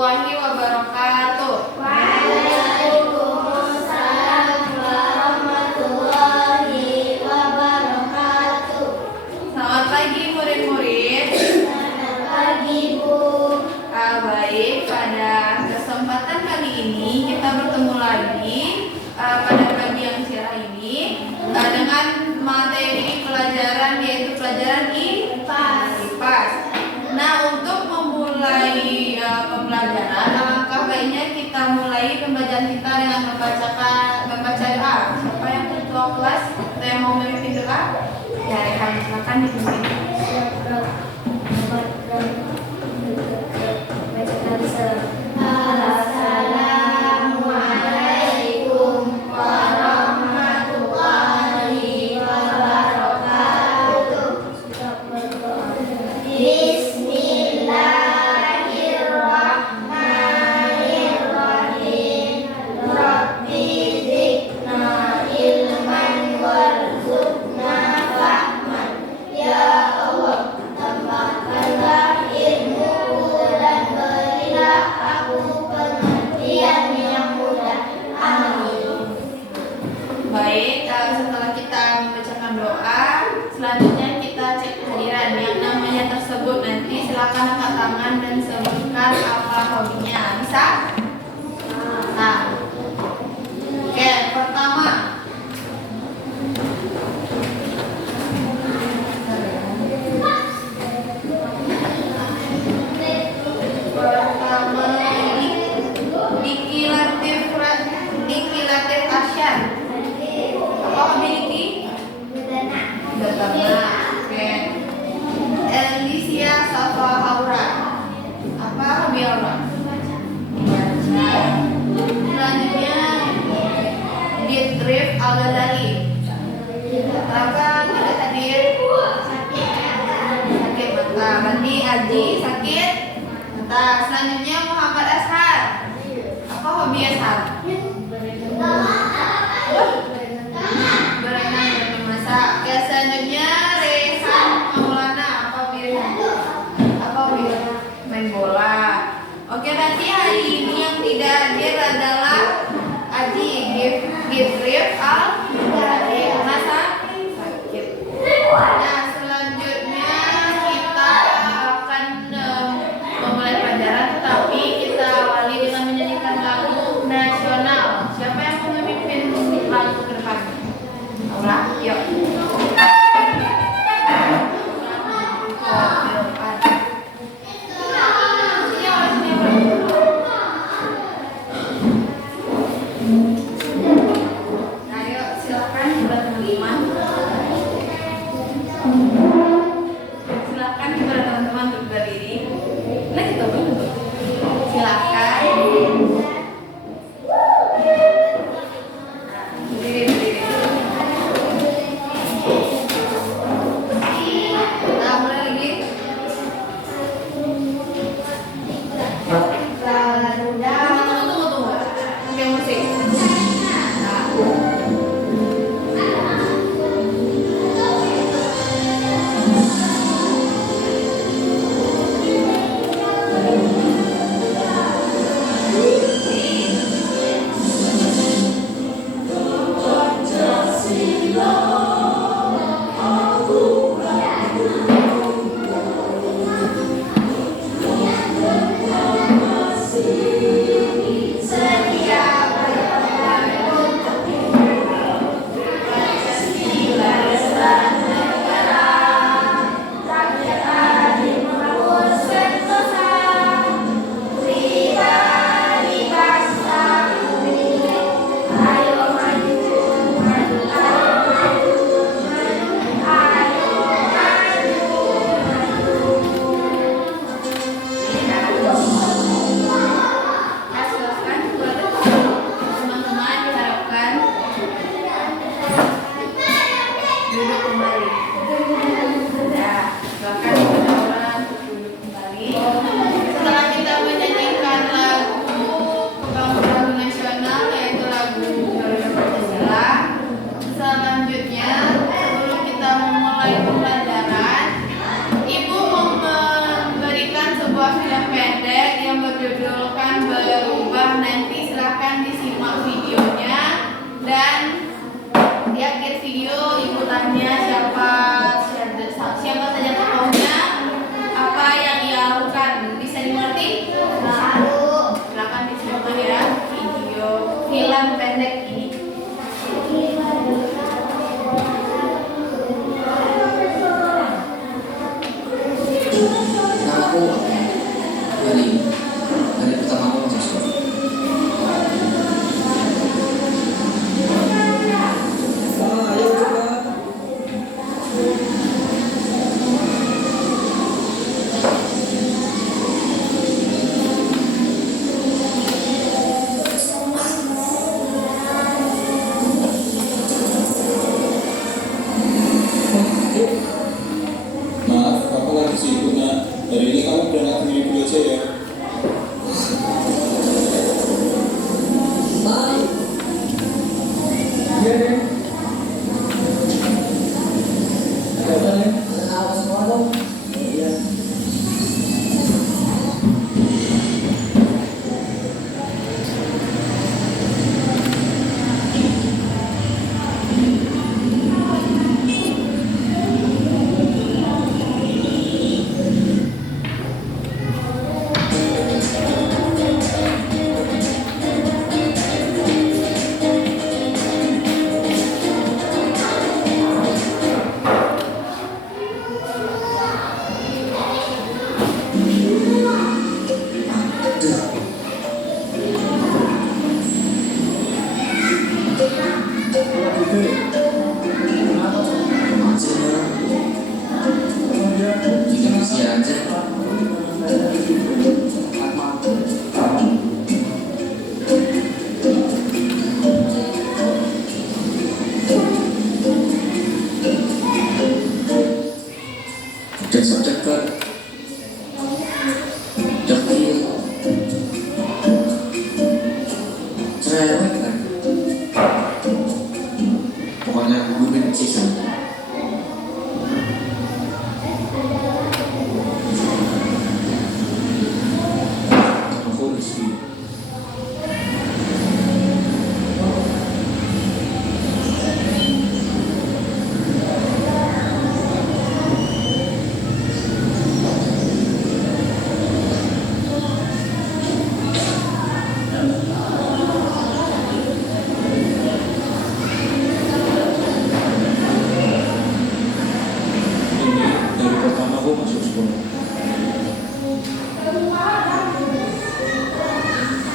warahmatullahi wabarakatuh. Waalaikumsalam warahmatullahi wabarakatuh. Selamat pagi murid-murid. Selamat pagi, Bu. Baik, pada kesempatan kali ini kita bertemu lagi pada pagi yang cerah ini dengan materi pelajaran yaitu pelajaran IPAS. Nah, untuk memulai pembelajaran, alangkah baiknya kita mulai pembelajaran kita dengan membaca doa. Siapa yang ketua kelas atau yang mau memimpin doa? Ya, Rehan, silakan dipimpin. Assalamualaikum warahmatullahi wabarakatuh. Bismillahirrahmanirrahim. Rabbi zidna ilman warzuqna fahman. Ya Allah, tambahkanlah ilmuku dan berilah aku pengertian yang mudah. Amin. Baik, setelah kita membacakan doa, selanjutnya kita cek kehadiran. Yang namanya tersebut nanti silakan angkat tangan dan sebutkan apa hobinya. Bisa? Nah, oke, pertama. Diki Latif Asyar. Apa hobi Diki? Beternak. Oke. Alicia Safa Aura. Apa hobi Aura? Baca. Selanjutnya Dietrich Al-Ghazali. Kenapa tidak hadir? Sakit mata. Berarti Aji sakit mata. Selanjutnya Muhammad Ashar. Apa hobi Ashar? Berenang dan memasak. Oke, selanjutnya Rehan Maulana. Apa hobi Rehan? Apa hobi Rehan? Main bola. Oke, nanti hari ini yang tidak hadir adalah Aji Gifrif Al-Ghazali. Masa sakit. Nah, selanjutnya kita akan memulai pelajaran, tetapi kita awali dengan menyanyikan lagu nasional. Siapa yang mau memimpin lagu ke depan? Aura, yuk. Ayo. aku hari pertama aku masuk sekolah. Ayo cepat. Maaf, Papa lagi sibuk nak. Hari ini kamu berangkat sendiri dulu aja ya. Bye. Iya deh. Ada apa nih? Ada apa sekolah dong? Iya. Indonesia aja. Besok cepet dekil cerewet kan, pokoknya gue benci sama dia. Aku Rizky. Ini dari pertama aku masuk sekolah.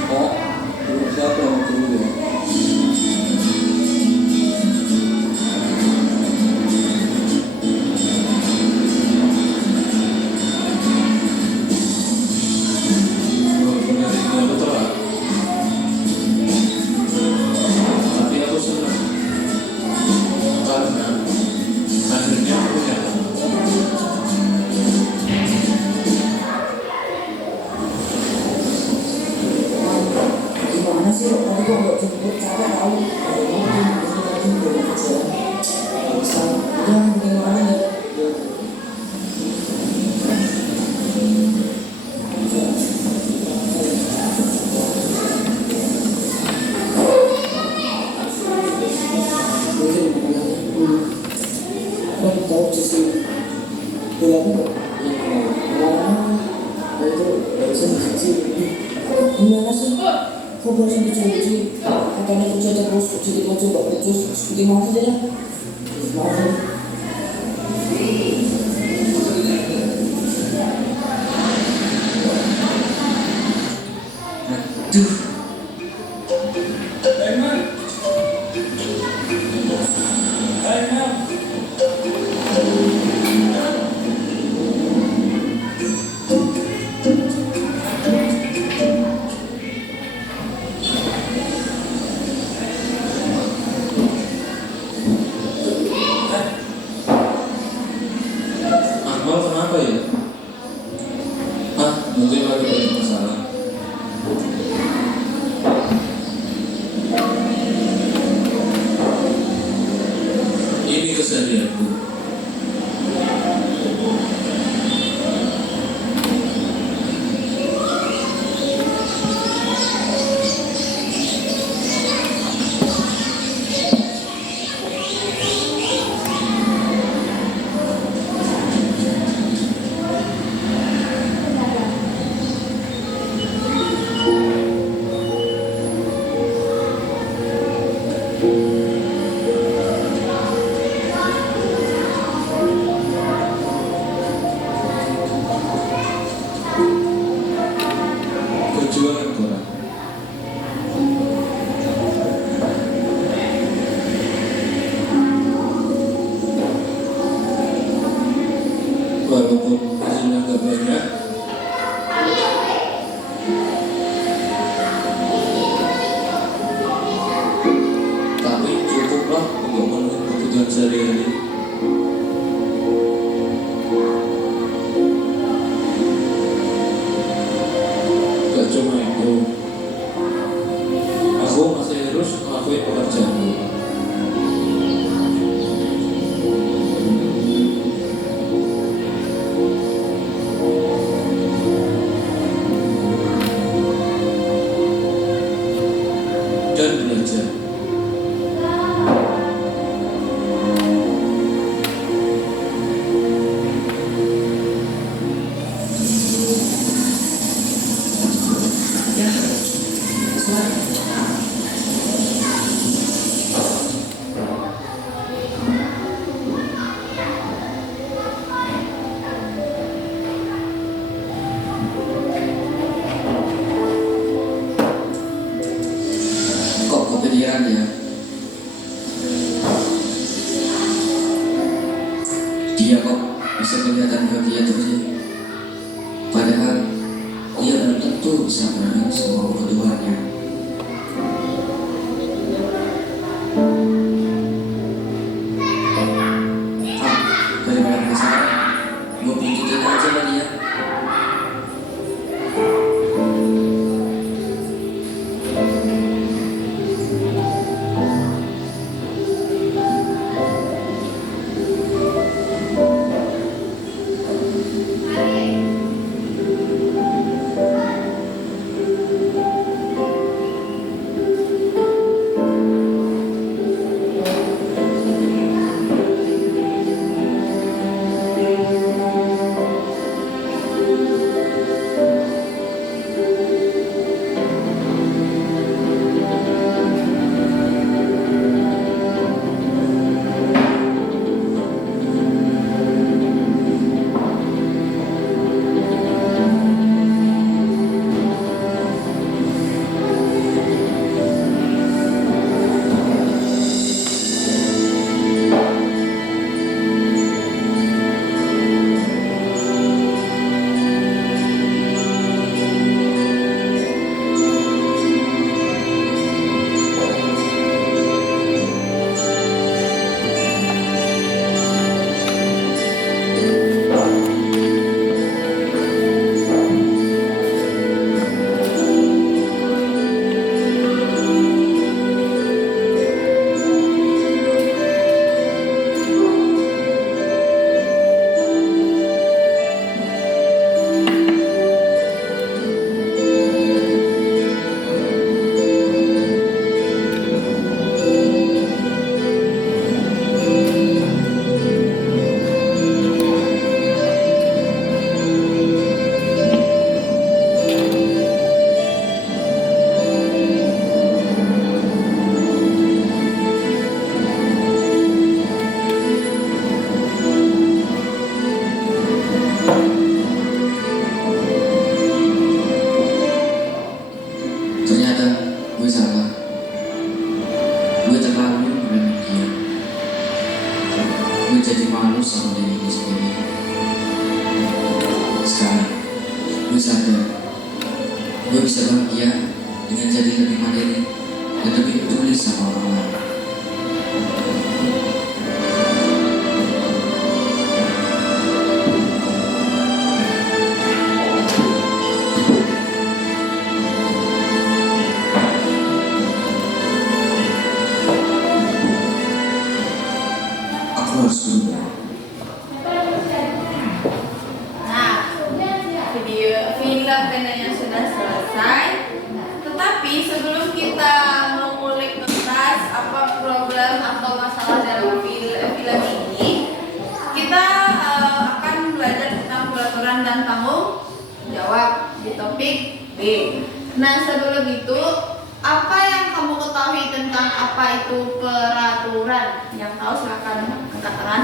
Oh, belum siapa yang dulu ya? Oh, benar itu betul lah. Tapi aku senang karena akhirnya aku punya Gimana sih? Tadi gua nggak jemput capek tahu. Tadi belum aja. Nggak bisa. Udah bagaimana ya? Kan tahu sih. Pulang itu barusan dicuci. Gimana sih? Kok barusan dicuci? Katanya cuci aja terus, cuci mau coba becus, seperti mau saja ya. Maaf. Aduh. Emang. Akmal kenapa ya? Mungkin lagi banyak masalah. Ini kesedihanku. perjuangan orang. Walaupun hasilnya gak banyak, tapi cukuplah untuk memenuhi kebutuhan sehari-hari. Gak cuma itu, aku masih harus melakukan pekerjaanku. Dan belajar. Ya, selamat. Kok kepikiran ya? Dia kok bisa kelihatan bahagia terus ya? Padahal dia belum tentu bisa memenuhi semua kebutuhannya. Daripada penasaran, gue buntutin aja sama dia. Ternyata gue salah. Gue terlalu meremehin dia. Gue jadi malu sama diri gue sendiri. Sekarang gue sadar gue bisa bahagia dengan jadi lebih mandiri dan lebih peduli sama orang lain. Aku harus berubah. Nah, video film pendeknya sudah selesai. Tetapi sebelum kita mengulik tuntas apa problem atau masalah dalam film ini, kita akan belajar tentang peraturan dan tanggung jawab di topik B. Nah, sebelum itu, apa yang kamu ketahui tentang apa itu peraturan? Yang tahu silakan angkat tangan.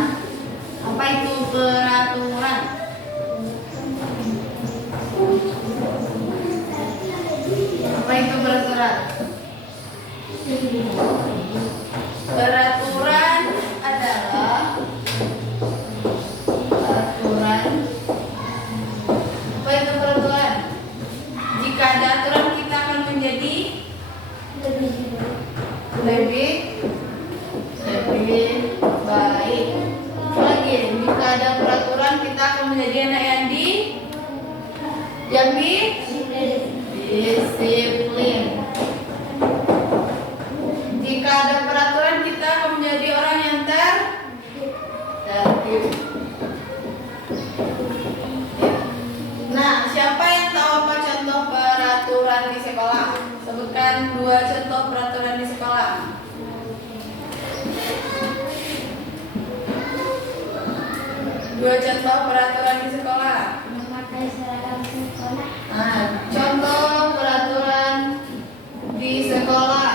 Apa itu peraturan? Yang disiplin. Jika ada peraturan kita akan menjadi orang yang tertib. Nah, siapa yang tahu apa contoh peraturan di sekolah? Sebutkan 2 contoh peraturan di sekolah. Dua contoh peraturan di sekolah. Memakai seragam sekolah. Nah, contoh peraturan di sekolah.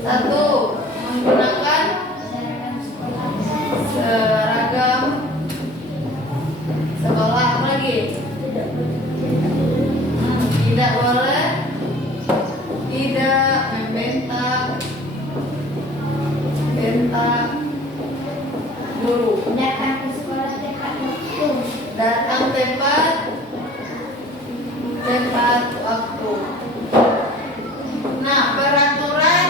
1. Menggunakan Seragam sekolah. seragam sekolah. Apa lagi? Tidak boleh tidak membentak guru. Datang ke sekolah tepat waktu. Datang tepat waktu. Nah, peraturan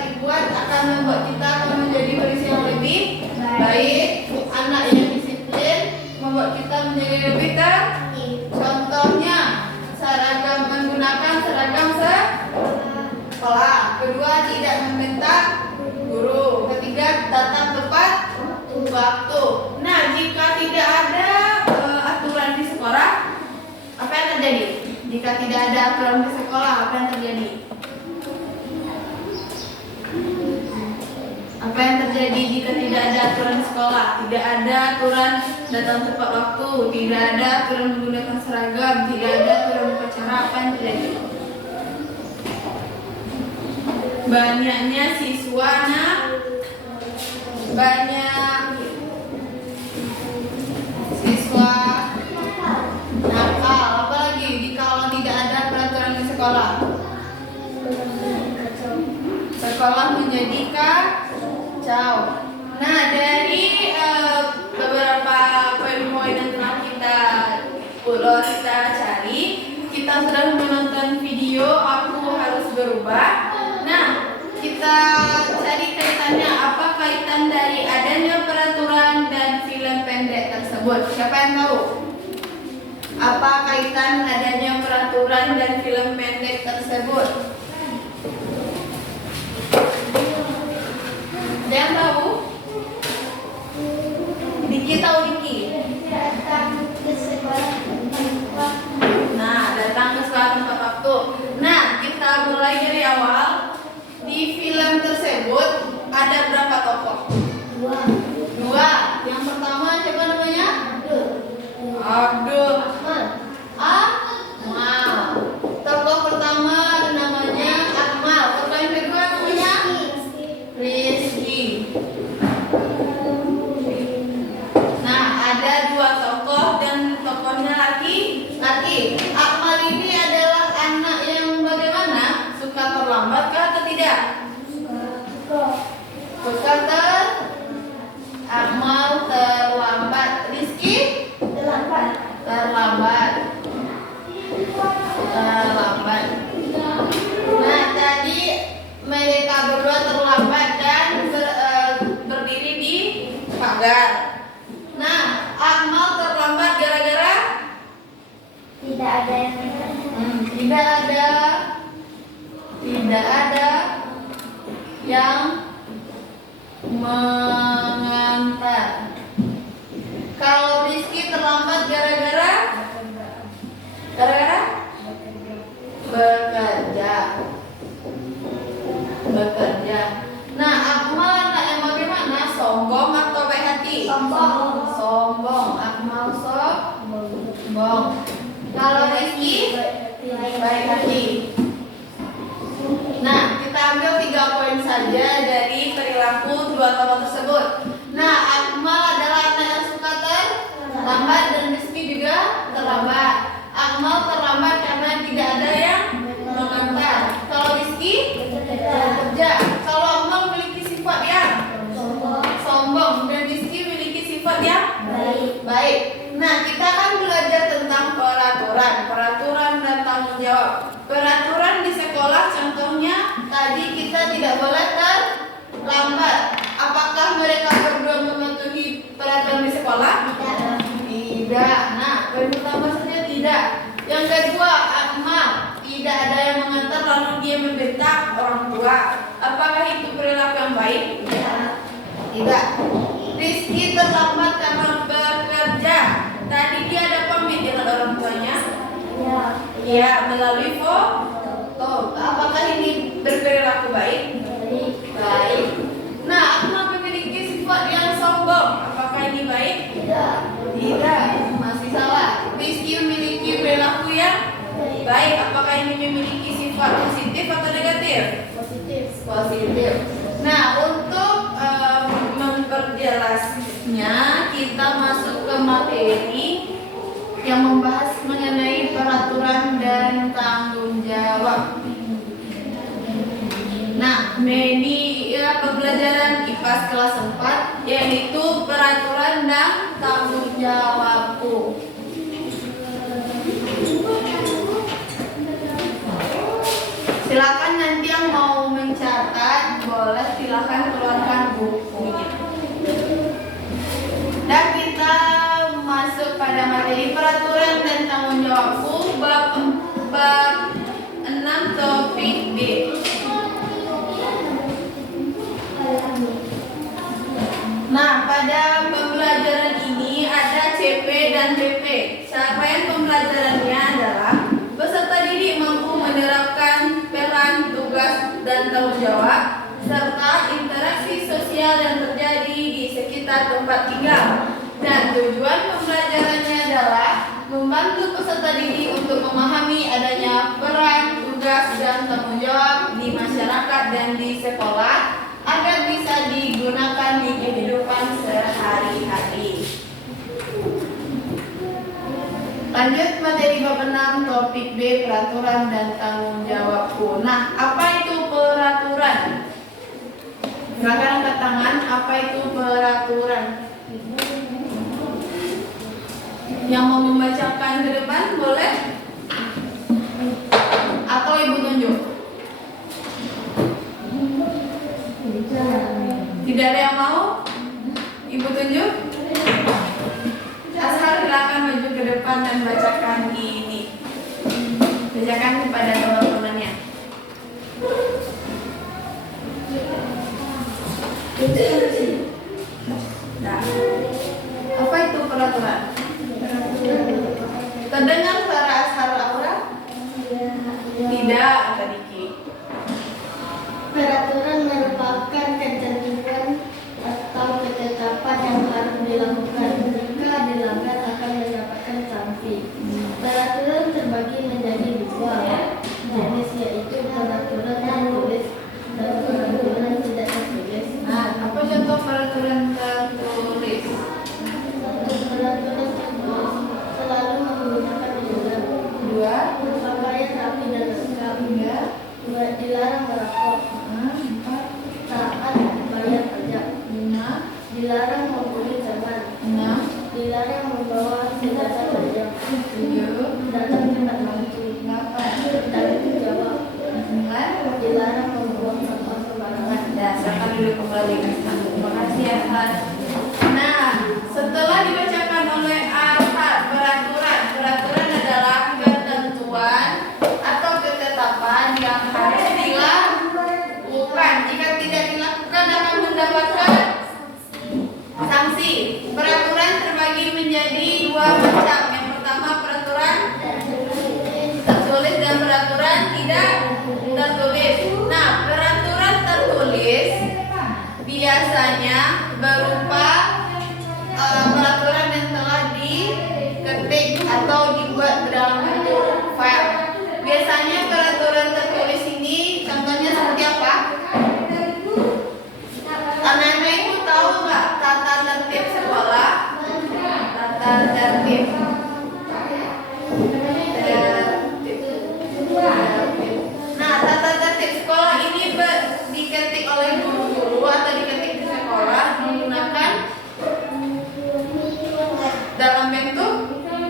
dibuat akan membuat kita akan menjadi manusia yang lebih baik. Anak yang disiplin membuat kita menjadi lebih tertib. Contohnya menggunakan seragam sekolah. Kedua, tidak membentak guru. Ketiga, datang tepat waktu. Nah, jika tidak ada aturan di sekolah, apa yang terjadi? Jika tidak ada aturan di sekolah, apa yang terjadi? Apa yang terjadi jika tidak ada aturan di sekolah? Tidak ada aturan datang tepat waktu, tidak ada aturan menggunakan seragam, tidak ada aturan upacara, apa yang terjadi? Banyaknya siswa nakal. Apalagi kalau tidak ada peraturan di sekolah? Sekolah menjadi kacau. Nah, dari beberapa poin-poin yang telah kita cari, kita sudah menonton video Aku Harus Berubah. Nah, kita cari kaitannya, apa kaitan dari adanya peraturan dan film pendek tersebut. Siapa yang tahu? Apa kaitan adanya peraturan dan film pendek tersebut? Ada yang tahu? Diki tahu Diki? Datang ke sekolah tepat waktu. Nah, datang ke sekolah tepat waktu. Nah, kita mulai dari awal. Di film tersebut ada berapa tokoh? 2. Yang pertama siapa namanya? Abdul. Akmal. Tokoh pertama namanya Akmal. Tokoh yang kedua namanya Rizky. Nah, ada 2 tokoh dan tokohnya laki. Akmal ini adalah anak yang bagaimana? Suka terlambat kah atau tidak? Akmal terlambat. Rizky? Terlambat. Nah, tadi mereka berdua terlambat dan berdiri di pagar. Nah, Akmal terlambat gara-gara Tidak ada yang tidak ada yang mengantar. Kalau Rizky terlambat gara-gara bekerja. Nah, Akmal anak yang bagaimana? Sombong atau baik hati? Sombong. Akmal sombong. Kalau Rizky baik hati. Nah, kita ambil 3 poin saja dari perilaku 2 tokoh tersebut. Nah, Akmal adalah anak yang suka terlambat dan Rizky juga terlambat. Akmal terlambat karena tidak ada yang mengantar. Kalau Rizky bekerja. Kalau Akmal memiliki sifat yang sombong dan Rizky memiliki sifat yang baik. Nah, kita akan belajar tentang peraturan dan tanggung jawab. Peraturan di sekolah contohnya tadi kita tidak boleh terlambat. Apakah mereka berdua mematuhi peraturan di sekolah? Tidak. Nah, poin pertama saja tidak. Yang kedua, Akmal. Tidak ada yang mengantar lalu dia membentak orang tua. Apakah itu perilaku yang baik? Tidak. Rizky terlambat karena bekerja. Tadi dia ada pamit dengan orang tuanya? Ya, melalui foto. Apakah ini berperilaku baik? Baik. Nah, Akmal memiliki sifat yang sombong. Apakah ini baik? Tidak. Masih salah. Rizky memiliki perilaku yang baik. Apakah ini memiliki sifat positif atau negatif? Positif. Nah, untuk memperjelasnya, kita masuk ke materi yang membahas mengenai peraturan dan tanggung jawab. Nah, ini ya pembelajaran IPAS kelas 4, yaitu peraturan dan tanggung jawabku. Silakan nanti yang mau mencatat boleh silakan keluarkan bukunya. Dan kita masuk pada materi peraturan dan tanggung jawabku bab 6 topik B. Nah, pada pembelajaran ini ada CP dan PP. Capaian pembelajarannya adalah peserta didik mampu menerapkan peran, tugas, dan tanggung jawab serta interaksi sosial yang terjadi di sekitar tempat tinggal. Dan tujuan pembelajarannya adalah membantu peserta didik untuk memahami adanya peran, tugas, dan tanggung jawab di masyarakat dan di sekolah agar bisa digunakan di kehidupan sehari-hari. Lanjut materi bab 6 topik B, peraturan dan tanggung jawabku. Nah, apa itu peraturan? Silakan angkat tangan, apa itu peraturan? Yang mau membacakan ke depan boleh? Atau ibu tunjuk? Tidak ada yang mau? Ibu tunjuk? Ashar silakan maju ke depan dan bacakan ini. Bacakan kepada teman-temannya. Nah, apa itu peraturan? Terdengar suara Ashar Aura? Tidak, kata Diki. Peraturan merupakan ketentuan atau ketetapan yang harus dilakukan. Jika dilanggar akan mendapatkan sanksi. Peraturan terbagi menjadi dua jenis, yaitu peraturan tertulis dan peraturan tidak tertulis. Nah, apa contoh peraturan tertulis? Untuk peraturan tertulis selalu menggunakan Dua, berpakaian rapi dan lengkap. tiga, Dilarang merokok. empat, Taat bayar pajak. lima, Dilarang membuli teman. enam, Dilarang membawa senjata tajam. tujuh, Datang tepat waktu. delapan, Tanggung jawab. sembilan. Dilarang membuang sampah sembarangan. Dan silakan duduk kembali. Terima kasih Ashar. Nah, setelah dibacakan oleh Ashar peraturan adalah ketentuan atau ketetapan yang harus dilakukan. Jika tidak dilakukan akan mendapatkan sanksi. Peraturan terbagi menjadi dua macam. Yang pertama peraturan tertulis dan peraturan tidak tertulis. Nah, peraturan tertulis biasanya berupa peraturan yang telah diketik atau dibuat dalam bentuk file. Biasanya peraturan tertulis ini contohnya seperti apa? Anak-anak itu tahu nggak tata tertib sekolah? Tata tertib. Nah, tata tertib sekolah ini diketik oleh guru-guru atau diketik di sekolah menggunakan dalam bentuk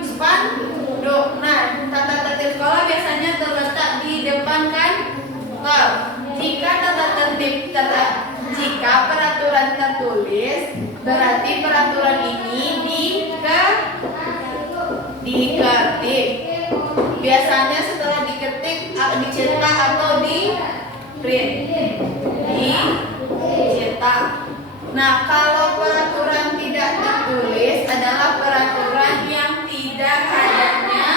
spanduk. Nah, tata tertib sekolah biasanya terletak di depan kantor. Jika peraturan tertulis, berarti peraturan ini diketik. Nah, kalau peraturan tidak tertulis adalah peraturan yang tidak adanya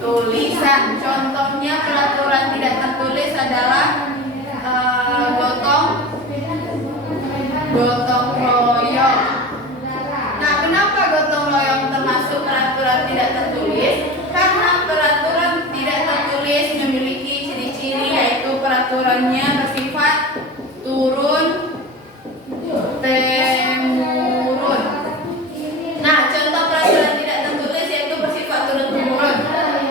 tulisan. Contohnya peraturan tidak tertulis adalah gotong royong. Nah, kenapa gotong royong termasuk peraturan tidak tertulis? Karena peraturan tidak tertulis memiliki ciri-ciri, yaitu peraturannya bersifat turun temurun. Nah, contoh peraturan tidak tertulis yaitu bersifat turun temurun.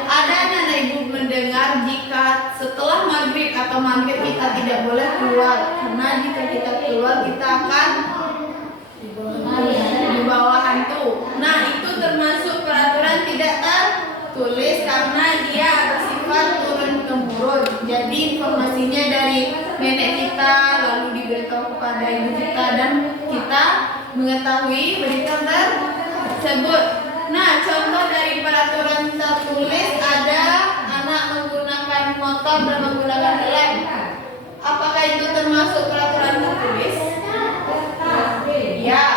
Ada anak ibu mendengar jika setelah maghrib atau maghrib kita tidak boleh keluar, karena jika kita keluar kita akan di bawah hantu. Nah, itu termasuk peraturan tidak tertulis karena dia bersifat turun temurun. Jadi informasinya dari nenek kita lalu diberitahu kepada ibu kita dan kita mengetahui berita tersebut. Nah, contoh dari peraturan tertulis ada anak menggunakan motor dan menggunakan helm. Apakah itu termasuk peraturan tertulis? Ya.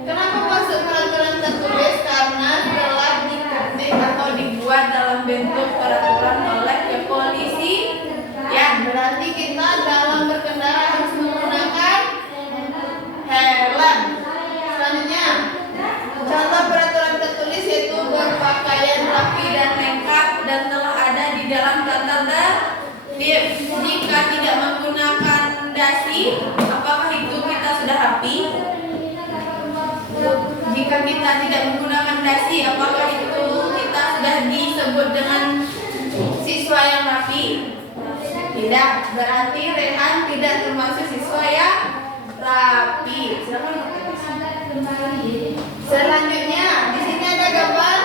Kenapa masuk peraturan tertulis? Karena telah diketik atau dibuat dalam bentuk peraturan oleh kepolisian. Ya, berarti kita dalam berkendara harus menggunakan helm. Selanjutnya, contoh peraturan tertulis yaitu berpakaian rapi dan lengkap dan telah ada di dalam tata tertib. Jika tidak menggunakan dasi, apakah itu kita sudah rapi? Jika kita tidak menggunakan dasi, apakah itu kita sudah disebut dengan siswa yang rapi? Tidak, berarti Rehan tidak termasuk siswa yang rapi. Selanjutnya, di sini ada gambar.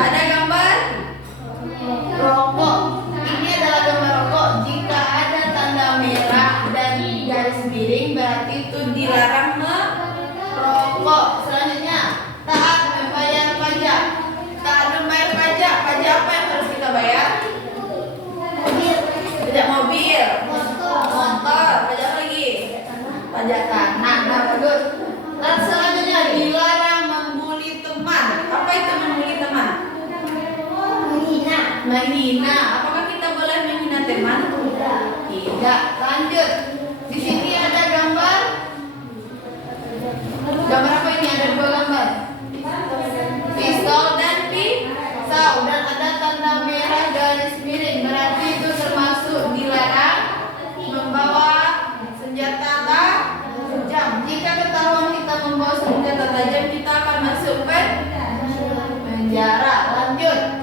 Ada gambar rokok. Ini adalah gambar rokok. Jika ada tanda merah dan garis miring, berarti itu dilarang merokok. Selanjutnya, taat membayar pajak. Taat membayar pajak. Pajak apa yang harus kita bayar? Pajak mobil, motor, pajak lagi, pajak tanah. Nah, bagus. Dan selanjutnya dilarang membuli teman. Apa itu membuli teman? Menghina. Apakah kita boleh menghina teman? Tidak. Lanjut. Di sini ada gambar. Gambar apa ini? Ada dua gambar. Pistol dan pisau. Dan ada tanda merah garis miring. Berarti itu termasuk dilarang membawa senjata tajam. Jika ketahuan kita membawa senjata tajam, kita akan masuk penjara. Lanjut.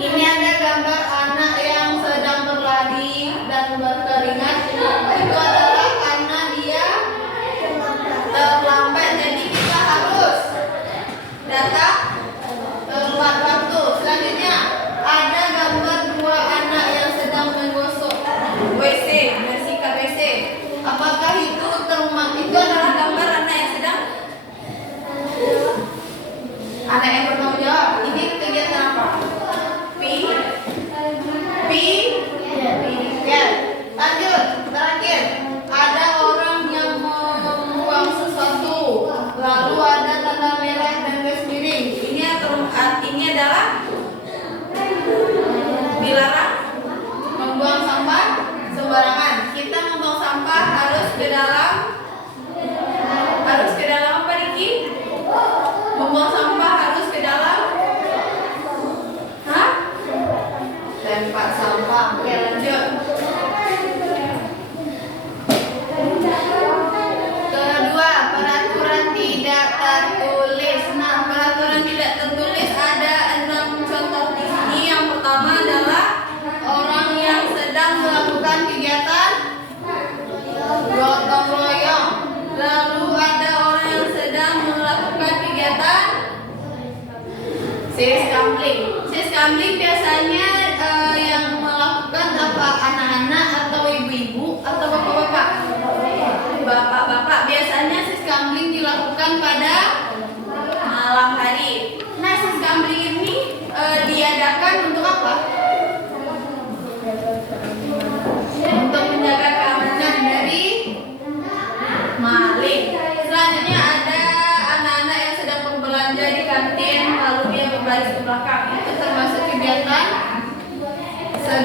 Ini ada gambar anak yang sedang berlari dan berkeringat. Itu adalah karena dia terlambat. Jadi kita harus datang tepat waktu. Selanjutnya ada gambar dua anak yang sedang menggosok WC, bersihkan WC. Apakah itu itu adalah gambar anak yang sedang yang bertanggung jawab? Ini kegiatan apa? Ya. Lanjut. Terakhir, ada orang yang membuang sesuatu, lalu ada tanda merah dan garis miring. Ini artinya adalah dilarang membuang sampah sembarangan. Kita membuang sampah harus ke dalam apa, Riki? Membuang sampah harus ke dalam tempat sampah. Oke, lanjut. Kedua, peraturan tidak tertulis. Nah, peraturan tidak tertulis ada 6 contoh di sini. Yang pertama adalah orang yang sedang melakukan kegiatan gotong royong. Lalu ada orang yang sedang melakukan kegiatan siskambling. Siskambling biasanya yang melakukan apa? Anak-anak atau ibu-ibu atau bapak-bapak? Bapak-bapak. Biasanya siskambling dilakukan pada malam hari. Nah, siskambling ini diadakan untuk apa? Untuk menjaga keamanan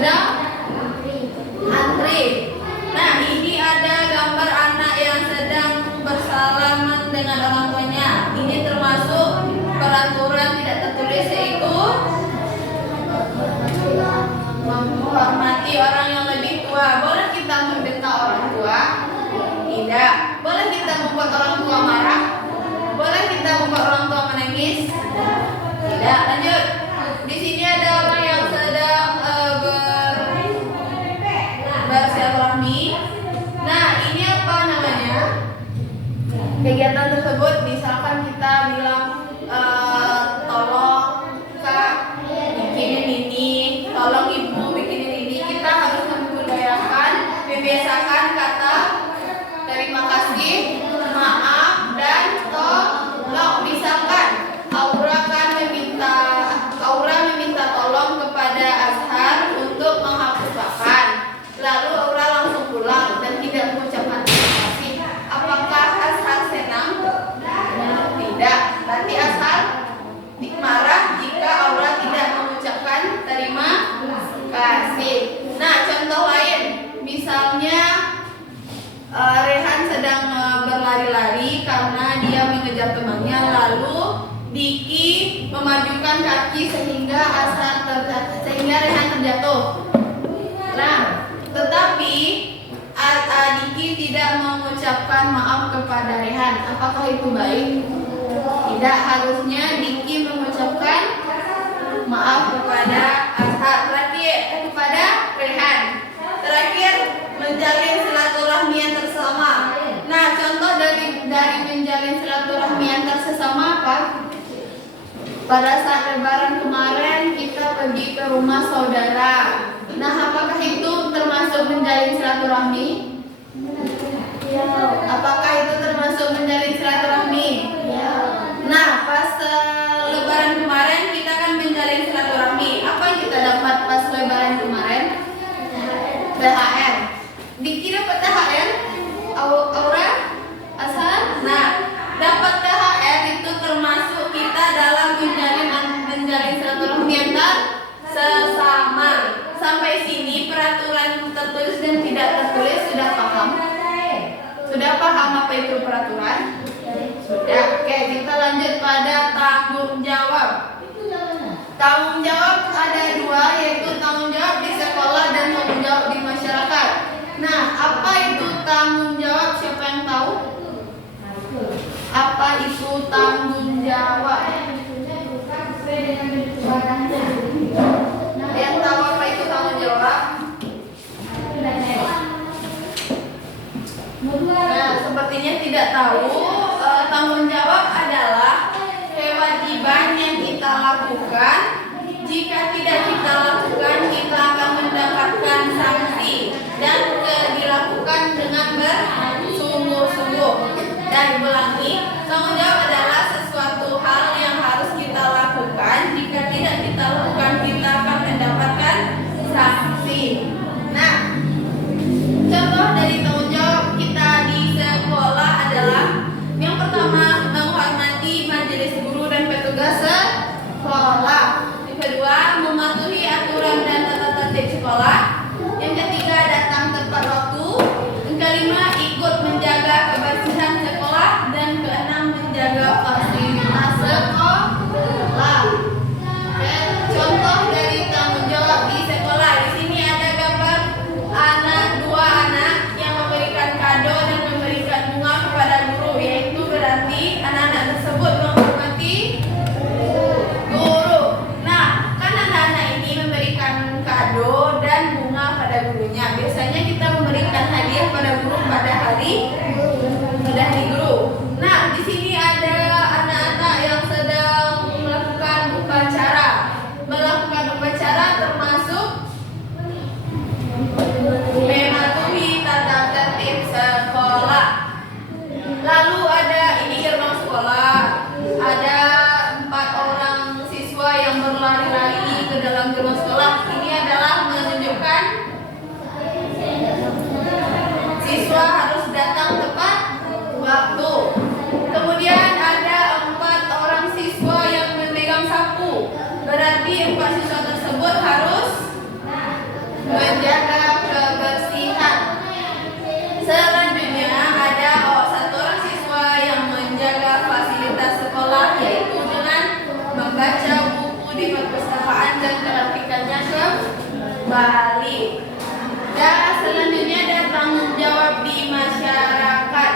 sedang antri. Nah, ini ada gambar anak yang sedang bersalaman dengan orang tuanya. Ini termasuk peraturan tidak tertulis, yaitu menghormati orang yang lebih tua. Boleh kita membentak orang tua? Tidak. Boleh kita membuat orang tua marah? Boleh kita membuat orang tua menangis? Tidak. Lanjut. Di sini ada orang yang sedang bersilaturahmi. Nah, ini apa namanya? Kegiatan tersebut, misalkan kita bilang tolong Kak bikinin ini, tolong Ibu bikinin ini. Kita harus membiasakan kata terima kasih, maaf, dan tolong. Misalkan Aura meminta tolong kepada Azhar untuk menghapus papan. Lalu Aura langsung pulang dan tidak mengucapkan terima kasih. Apakah Azhar senang? Tidak. Berarti Azhar marah jika Aura tidak mengucapkan terima kasih. Nah, contoh lain, misalnya Rehan sedang berlari-lari karena dia mengejar temannya, lalu Diki memajukan kaki sehingga Rehan terjatuh. Nah, tetapi Diki tidak mengucapkan maaf kepada Rehan. Apakah itu baik? Tidak. Harusnya Diki mengucapkan maaf kepada Azhar, berarti kepada Rehan. Terakhir, menjalin silaturahmi yang tersama. Nah, contoh dari menjalin silaturahmi yang tersama apa? Pada saat Lebaran kemarin kita pergi ke rumah saudara. Nah, apakah itu termasuk menjalin silaturahmi? Ya. Apakah itu termasuk menjalin silaturahmi? Ya. Nah, pas Lebaran kemarin kita kan menjalin silaturahmi. Apa yang kita dapat pas Lebaran kemarin? THR. Diki dapat THR? Aura? Azhar? Nah, dapat THR itu termasuk kita dalam menjalin silaturahmi antar sesama. Sampai sini peraturan tertulis dan tidak tertulis sudah paham? Sudah paham apa itu peraturan? Sudah. Oke, kita lanjut pada tanggung jawab. Tanggung jawab ada dua, yaitu tanggung jawab di sekolah dan tanggung jawab di masyarakat. Nah, apa itu tanggung jawab? Siapa yang tahu? Apa itu tanggung jawab? Yang tahu apa itu tanggung jawab? Nah, sepertinya tidak tahu. Tanggung jawab adalah kewajiban yang kita lakukan. Jika tidak kita lakukan, kita akan mendapatkan sanksi dan dilakukan dengan bersungguh-sungguh. Dan ulangi, tanggung jawab adalah sesuatu hal yang harus kita lakukan. Jika tidak kita lakukan, kita akan mendapatkan sanksi. Nah, contoh dari tanggung jawab kita di sekolah adalah yang pertama, menghormati dan kerapikannya kembali. Dan selanjutnya ada tanggung jawab di masyarakat.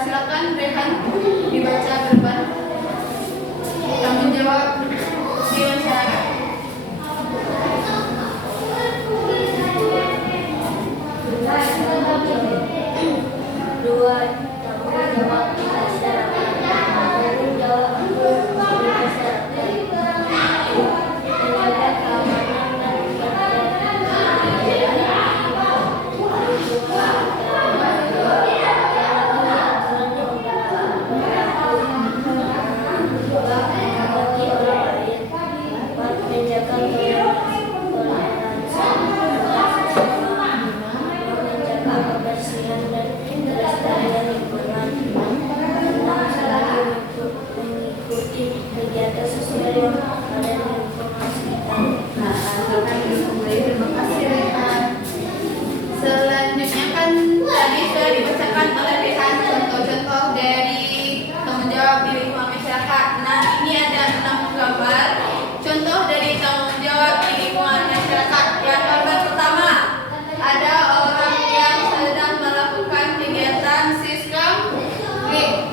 Silakan Rehan dibaca ke depan. Tanggung jawab di masyarakat. Dua, tanggung jawab masyarakat. Tanggung jawab masyarakat. Menjaga keamanan dan kegiatan sesuai yang ada di informasi kita. Terima kasih Rehan. Selanjutnya kan tadi sudah dibacakan oleh Rehan contoh-contoh dari tanggung jawab di lingkungan masyarakat. Nah, ini ada 6 gambar contoh dari tanggung jawab di lingkungan masyarakat. Yang gambar pertama ada orang yang sedang melakukan kegiatan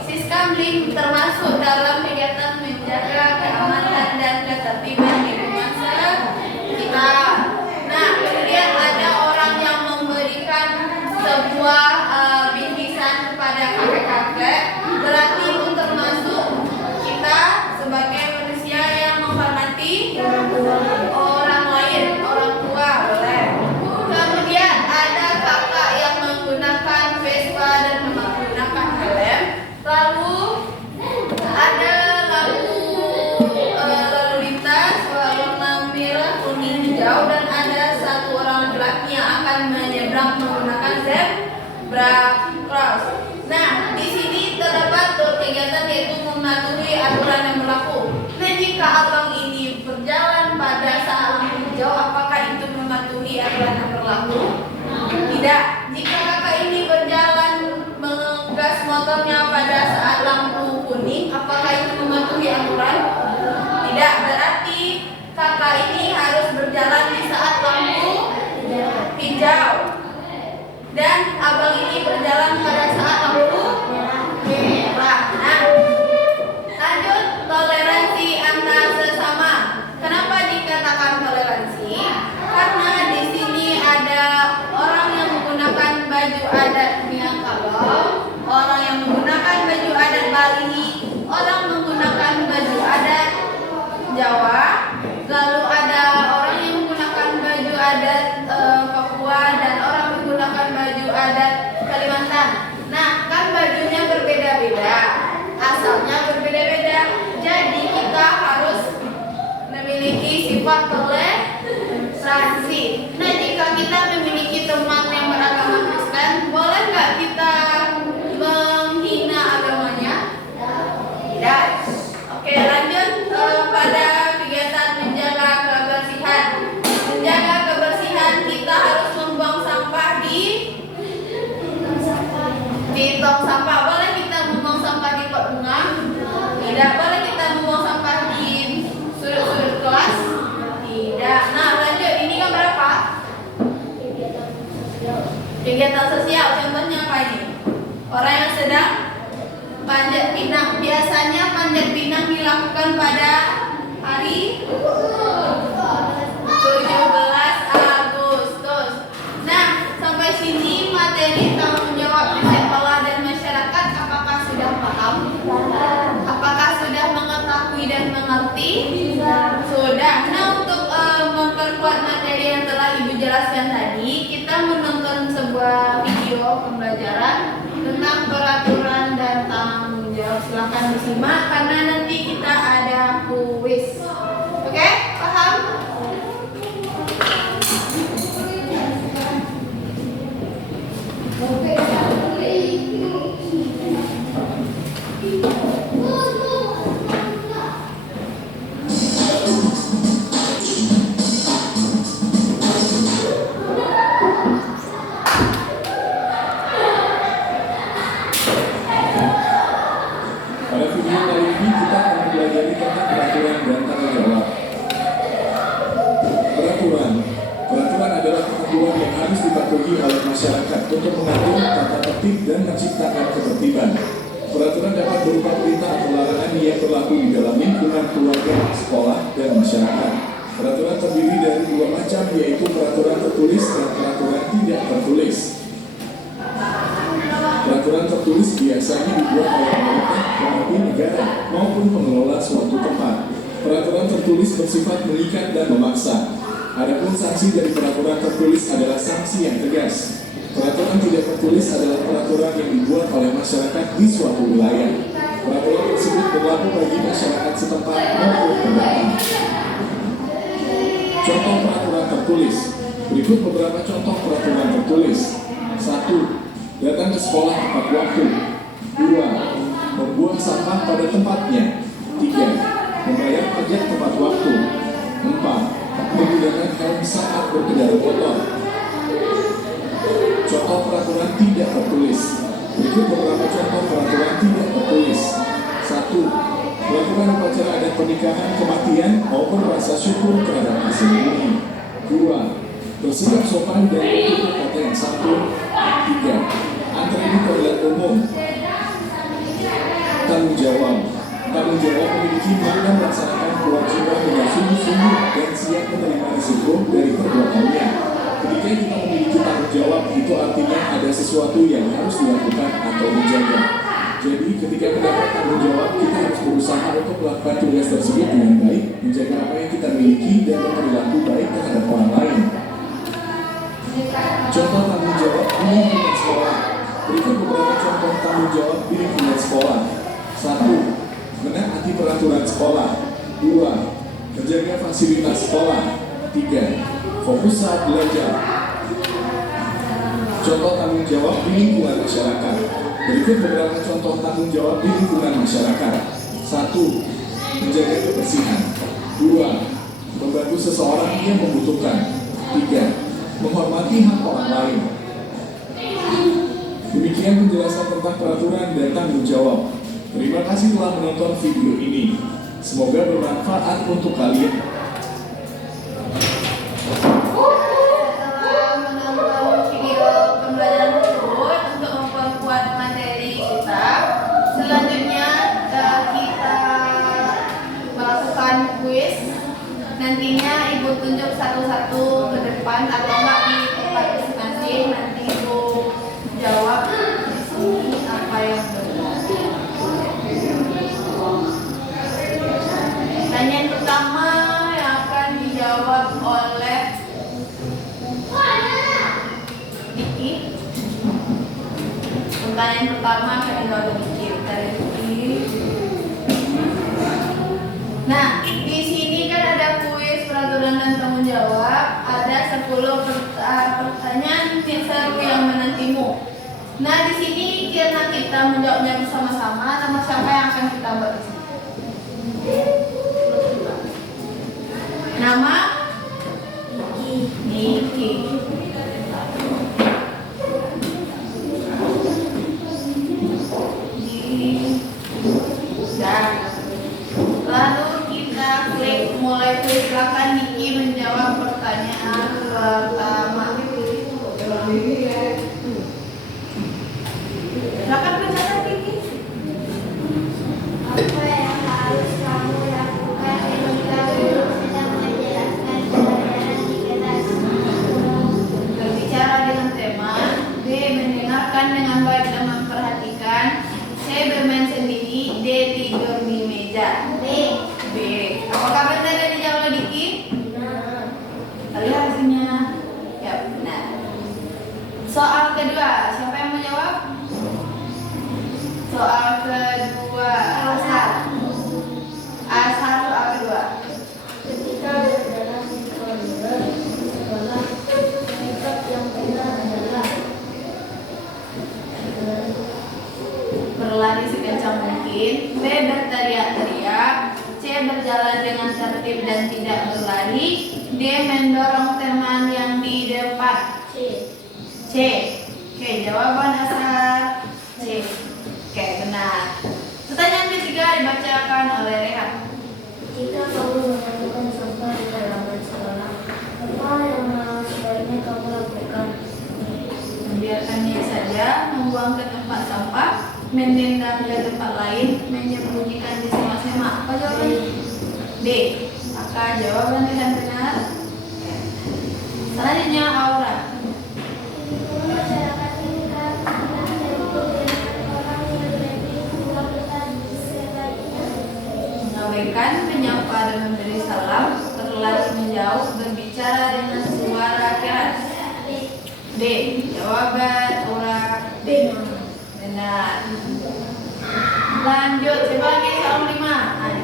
siskamling termasuk dalam kegiatan menjaga keamanan dan ketertiban di lingkungan sekitar. Nah, kemudian ada orang yang memberikan sebuah bingkisan kepada kakek-kakek. Berarti itu termasuk kita sebagai manusia yang menghormati orang lain, orang tua boleh. Kemudian ada kakak yang menggunakan Vespa dan menggunakan helm. Lalu ada lampu lalu lintas warna merah, kuning, hijau, dan ada satu orang laki yang akan menyeberang menggunakan zebra cross. Nah, di sini terdapat kegiatan yaitu mematuhi aturan yang berlaku. Nah, jika abang ini berjalan pada saat lampu hijau, apakah itu mematuhi aturan yang berlaku? Tidak. Jika kakak ini berjalan menggas motornya pada saat lampu kuning, apakah itu mematuhi aturan? Tidak. Berarti kakak ini harus berjalan di saat lampu hijau. Dan abang ini berjalan pada saat lampu merah. Nah, lanjut, toleransi antar sesama. Kenapa dikatakan toleransi? Karena di sini ada orang yang menggunakan baju adat Minangkabau, orang yang menggunakan baju adat Bali, orang menggunakan baju adat Jawa, lalu ada orang yang menggunakan baju adat Papua, dan orang menggunakan baju adat Kalimantan. Nah, kan bajunya berbeda-beda, asalnya berbeda-beda. Jadi kita harus memiliki sifat toleransi. Nah, jika kita memiliki teman yang beragama Kristen, boleh nggak kita menghina agamanya? Tidak. Oke, lanjut pada kegiatan menjaga kebersihan. Menjaga kebersihan, kita harus membuang sampah di tong sampah. Boleh kita membuang sampah di pot bunga? Tidak. Boleh kita membuang sampah di sudut-sudut kelas? Tidak. Nah, lanjut. Ini kan berapa? Kegiatan sosial. Contohnya apa ini? Orang yang sedang panjat pinang. Biasanya panjat pinang dilakukan pada hari 17 Agustus. Nah, sampai sini materi tanggung jawab di sekolah dan masyarakat apakah sudah paham? Apakah sudah mengetahui dan mengerti? Sudah. Nah, untuk memperkuat materi yang telah Ibu jelaskan tadi, kita menonton sebuah video pembelajaran tentang peraturan dan tanggung jawab. Silakan disimak karena nanti kita ada kuis. Oke, paham? Pada video kali ini kita akan mempelajari tentang untuk mengatur tata tertib dan menciptakan ketertiban. Peraturan dapat berupa perintah atau larangan yang berlaku di dalam lingkungan keluarga, sekolah, dan masyarakat. Peraturan terdiri dari dua macam, yaitu peraturan tertulis dan peraturan tidak tertulis. Peraturan tertulis biasanya dibuat oleh pemerintah, pemimpin negara, maupun pengelola suatu tempat. Peraturan tertulis bersifat mengikat dan memaksa. Adapun sanksi dari peraturan tertulis adalah sanksi yang tegas. Peraturan tidak tertulis adalah peraturan yang dibuat oleh masyarakat di suatu wilayah. Peraturan tersebut berlaku bagi masyarakat setempat maupun pendatang. Contoh peraturan tertulis. Berikut beberapa contoh peraturan tertulis. 1. Datang ke sekolah tepat waktu. 2. Membuang sampah pada tempatnya. 3. Membayar pajak tepat waktu. 4. Menggunakan helm saat berkendara motor. Contoh peraturan tidak tertulis. Berikut beberapa contoh peraturan tidak tertulis. 1. Melakukan upacara adat pernikahan, kematian, maupun rasa syukur terhadap hasil bumi. 2. Bersikap sopan dan bertutur kata yang santun. 3. Antara di toilet umum. Tanggung jawab. Tanggung jawab memiliki makna melaksanakan kewajiban dengan sungguh-sungguh dan siap menerima risiko dari perbuatannya. Ketika kita memiliki tanggung jawab, itu artinya ada sesuatu yang harus dilakukan atau dijaga. Jadi ketika mendapat tanggung jawab, kita harus berusaha untuk melakukan tugas tersebut dengan baik, menjaga apa yang kita miliki dan berperilaku baik terhadap orang lain. Contoh tanggung jawab di lingkungan sekolah. Berikut beberapa contoh tanggung jawab di lingkungan sekolah. 1. Menaati peraturan sekolah. 2. Menjaga fasilitas sekolah. 3. Fokus saat belajar. Contoh tanggung jawab di lingkungan masyarakat. Berikut beberapa contoh tanggung jawab di lingkungan masyarakat. 1. Menjaga kebersihan. 2. Membantu seseorang yang membutuhkan. 3. Menghormati hak orang lain. Demikian penjelasan tentang peraturan dan tanggung jawab. Terima kasih telah menonton video ini. Semoga bermanfaat untuk kalian. Setelah menonton video pembelajaran tersebut untuk memperkuat materi kita, selanjutnya kita melakukan kuis. Nantinya ibu tunjuk satu-satu ke depan atau enggak di tempat masing-masing. Nanti ibu jawab di sini apa yang benar. Pertanyaan pertama yang akan dijawab oleh Diki. Pertanyaan pertama akan dijawab oleh Diki. Nah, di sini kan ada kuis peraturan dan tanggung jawab. Ada 10 pertanyaan seru yang menantimu. Nah, di sini karena kita menjawabnya bersama-sama, nama siapa yang akan kita buat di sini? Nama? Niki. Dan lalu kita klik mulai kuis. Silakan Niki menjawab pertanyaan pertama. Silakan berbicara Niki. Apa yang harus kamu lakukan ketika guru sedang menjelaskan pelajaran di kelas? Berbicara dengan teman. B. Mendengarkan dengan baik dan memperhatikan. C. Bermain sendiri. D. Tidur di meja. B. Apakah benar yang dijawab oleh Diki? Benar. Lihat hasilnya. Ya, benar. Soal kedua, siapa yang mau jawab? Soal kedua, Asar. Asar soal kedua. Ketika berjalan di koridor sekolah, sikap yang benar adalah Berlari sekencang mungkin. B. Berteriak-teriak. C. Berjalan dengan tertib dan tidak berlari. D. Mendorong teman yang di depan. C. Oke, jawaban Asar C. Oke, benar. Pertanyaan ketiga dibacakan oleh Rehan. jika kamu menemukan sampah di halaman sekolah, apa yang sebaiknya kamu lakukan? Membiarkannya Maka jawaban yang benar. Selanjutnya Aura. Masyarakat kita orang yang lebih melakukan sebaiknya. Mengabaikan menyapa dan memberi salam, berlari menjauh, berbicara dengan suara keras. D. Jawaban Aura D. Benar. Lanjut sebagai soal 5.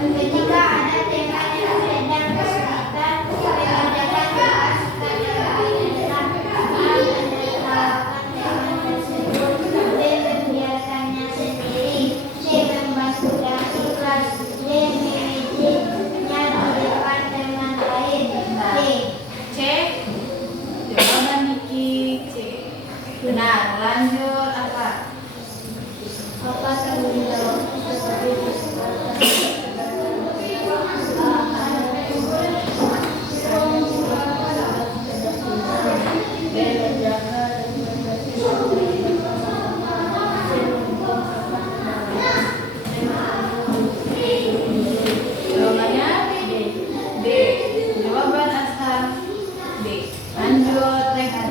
Ketika ada tema yang sedang kesulitan, mengerjakan keasukan yang diinginkan, menertawakan tema tersebut, B. Membiarkannya sendiri, C. Membantu dan ikhlas, D. memilikinya di depan teman lain, D. C. Jawaban Niki C. Benar. Lanjut apa? Apa tanggung jawab seperti disebutkan? Jawabannya D. Jawaban Ashar D. Lanjut Rehan.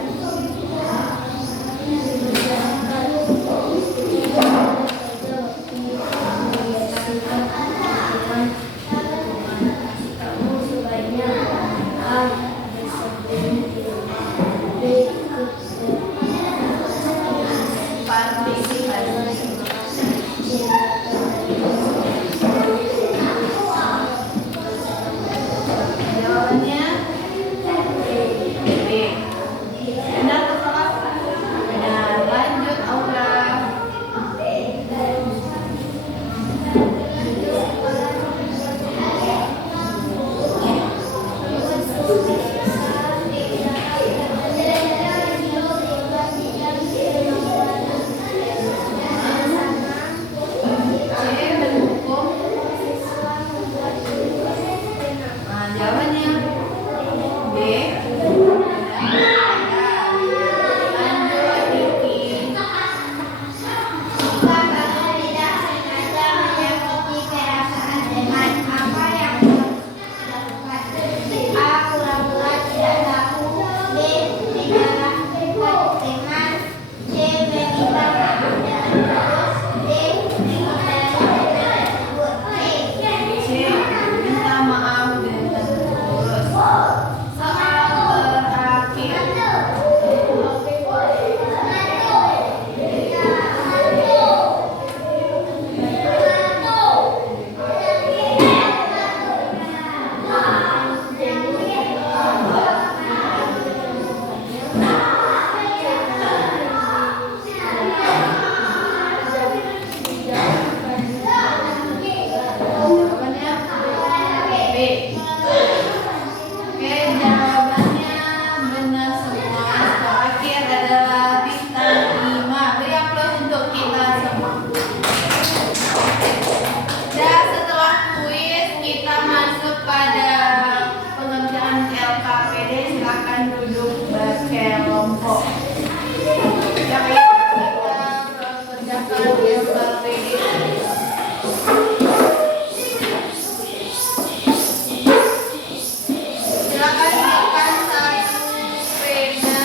Jawabannya B. Benar atau salah? Benar. Lanjut Aura. C. Mendukung. Nah, jawabannya B. Lanjut Niki. Jika kamu tidak sengaja menyakiti perasaan teman, apa yang harus dilakukan? A. Pura-pura tidak tahu, B. Bicara dekat teman, C. Meminta maaf dengan tulus, D. menghindari teman tersebut. C. Minta maaf dengan tulus. Soal terakhir. Jawabannya B. Oke, jawabannya benar semua. Terakhir adalah bintang 5. Beri aplaus untuk kita semua. Dan setelah kuis kita masuk pada pengerjaan LKPD. Silakan duduk berkelompok. Yang kita kerjakan LKPD. Silakan siapkan satu pena.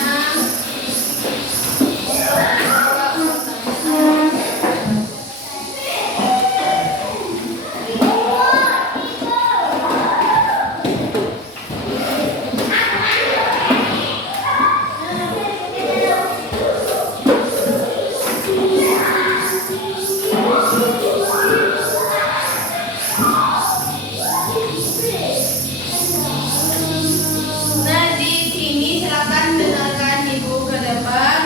Nah, di sini silakan dengarkan Ibu ke depan.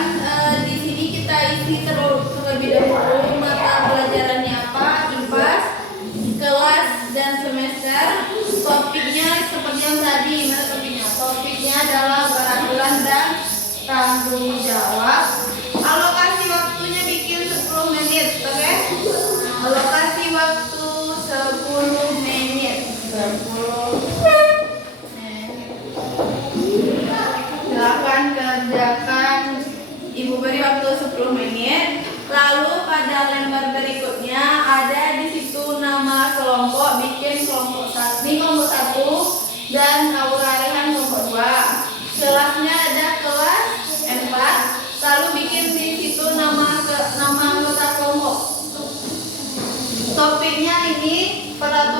Di sini kita isi terlebih dahulu mata pelajarannya apa, IPAS, kelas dan semester. Topiknya seperti yang tadi, mana topiknya? Topiknya adalah peraturan dan tanggung jawab. Alokasi waktunya bikin 10 menit, oke? Alokasi waktu 10 menit. 10 silakan kerjakan. Ibu beri waktu 10 menit. Lalu pada lembar berikutnya ada di situ nama kelompok, bikin kelompok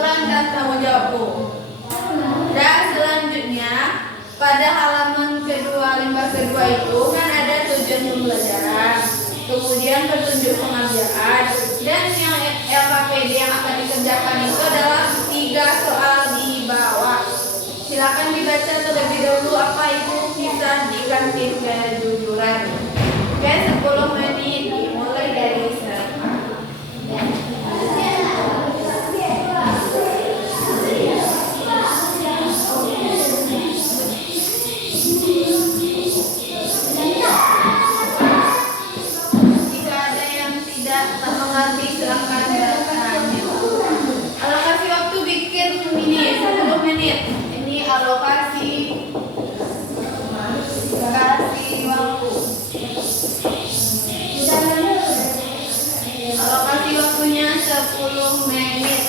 kesimpulan dan tanggung jawabmu. Dan selanjutnya pada halaman kedua, limbah kedua itu kan ada tujuan pembelajaran, kemudian petunjuk pengerjaan, dan yang LKPD yang akan dikerjakan itu adalah 3 soal di bawah. Silakan dibaca terlebih dahulu apa itu kisah di kantin kejujuran. Oke, 10 menit dimulai dari sekarang. Jika ada yang tidak mengerti silakan bertanya. Alokasi waktu bikin ini 10 menit. Ini alokasi waktu. Alokasi waktunya 10 menit.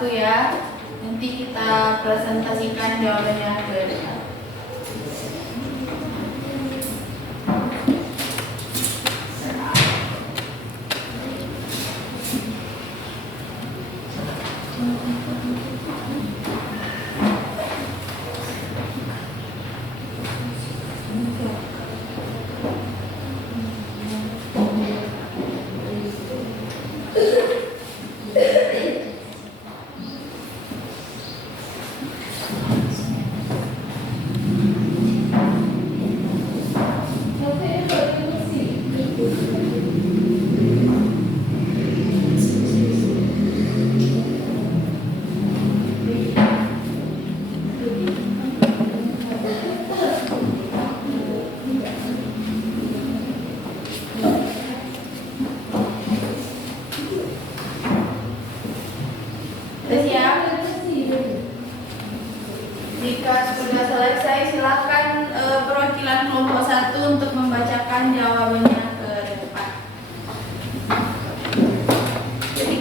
satu ya. Nanti kita presentasikan jawabannya ke depan. Udah siap? Jika sudah selesai, silakan perwakilan kelompok 1 untuk membacakan jawabannya ke depan. Jadi,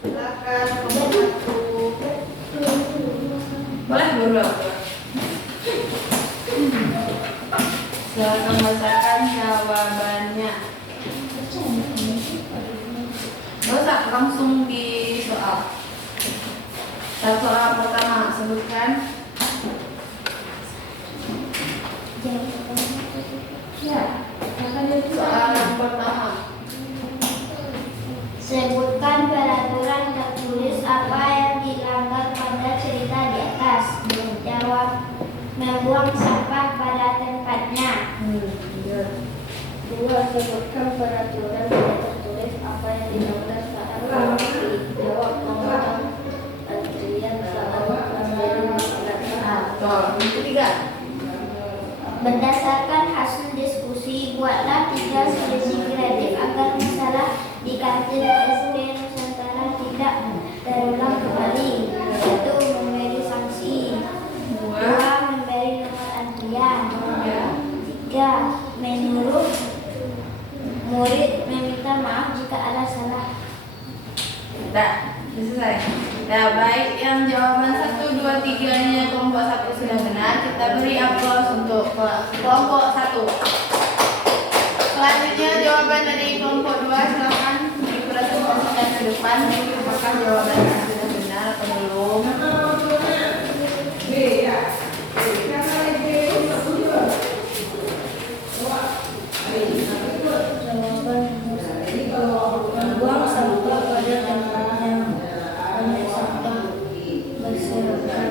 silakan kelompok 1. Boleh berdua. Silakan bacakan jawabannya. Gak usah langsung di soal. Soal pertama sebutkan. Ya, soal yang pertama. Sebutkan peraturan tertulis apa yang dilanggar pada cerita di atas. Jawab, membuang sampah pada tempatnya. 2. Sebutkan peraturan tidak tertulis apa yang dilanggar saat antri. Jawab, memotong antrian saat menjadi makanan. Yang ketiga. Berdasarkan hasil diskusi, buatlah 3 solusi kreatif agar masalah di kantin SP Nusantara tidak terulang kembali. 1. Memberi sanksi. 2. Memberi nomor antrian. 3. Menyuruh murid meminta maaf jika ada salah. Sudah selesai. Nah, baik yang jawaban 1, 2, 3-nya kelompok 1 sudah benar. Kita beri aplaus untuk kelompok 1. Selanjutnya jawaban dari kelompok 2 silakan dipresentasikan ke depan. Apakah jawabannya sudah benar atau belum? Membuang sampah pada tempatnya. Ambil sampah berserakan.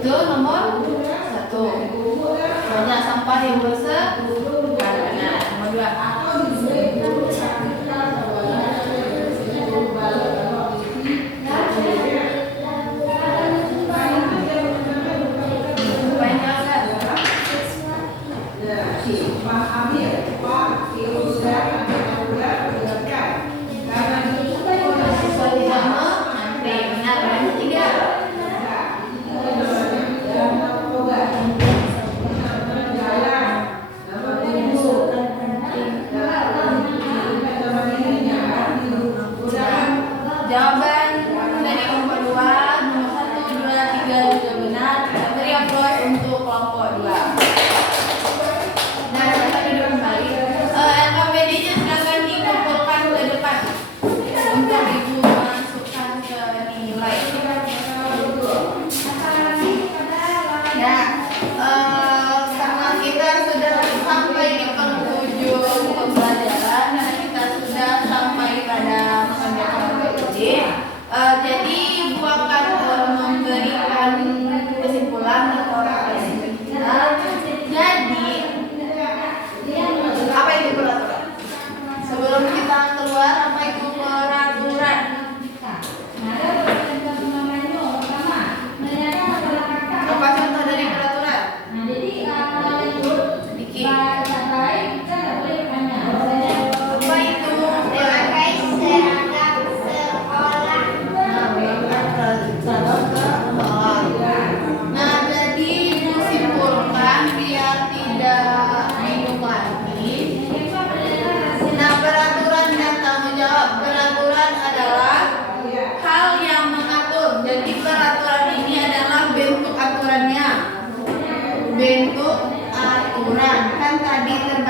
Itu nomor 1. Banyak sampah yang berserakan. Benar. Nomor 2.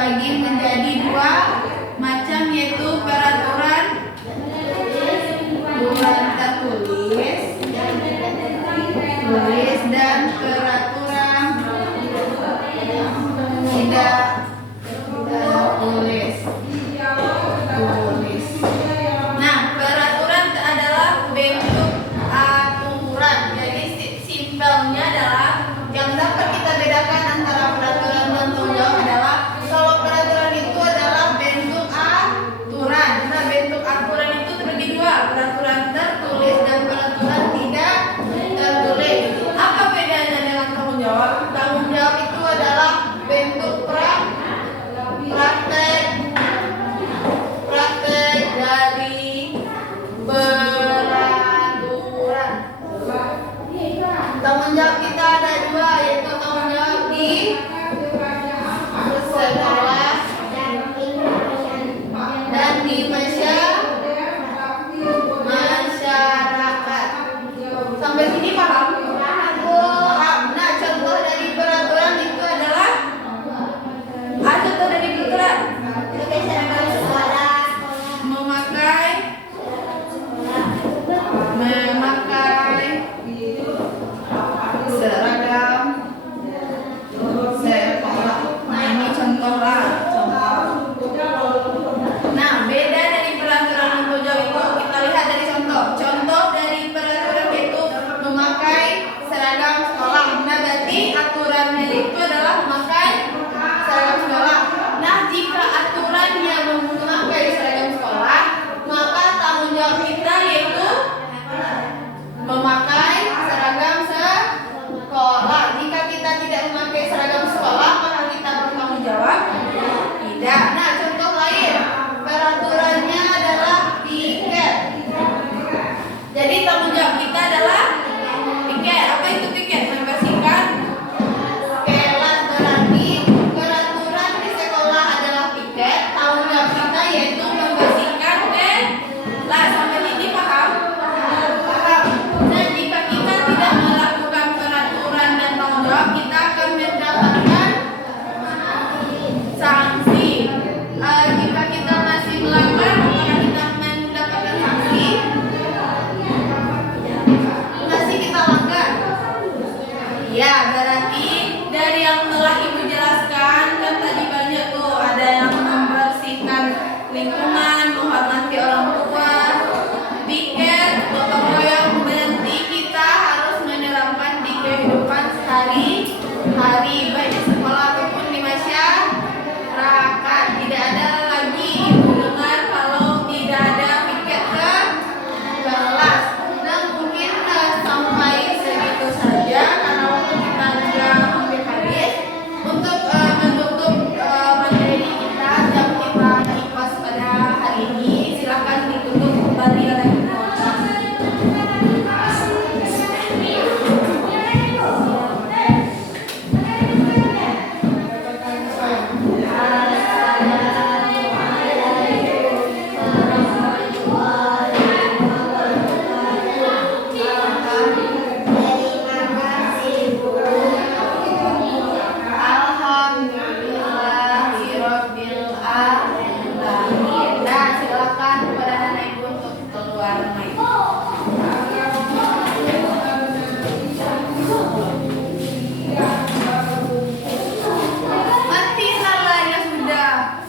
terbagi menjadi dua macam, yaitu peraturan tertulis dan peraturan tidak tertulis. Nah, peraturan adalah bentuk aturan. Jadi simpelnya adalah yang dapat kita bedakan antara peraturan dan tanggung jawab adalah kalau peraturan itu adalah bentuk aturan. Nah, bentuk aturan itu terbagi dua, peraturan tertulis dan peraturan tidak tertulis. Apa bedanya dengan tanggung jawab? Tanggung jawab itu adalah bentuk praktek dari peraturan. Tanggung jawab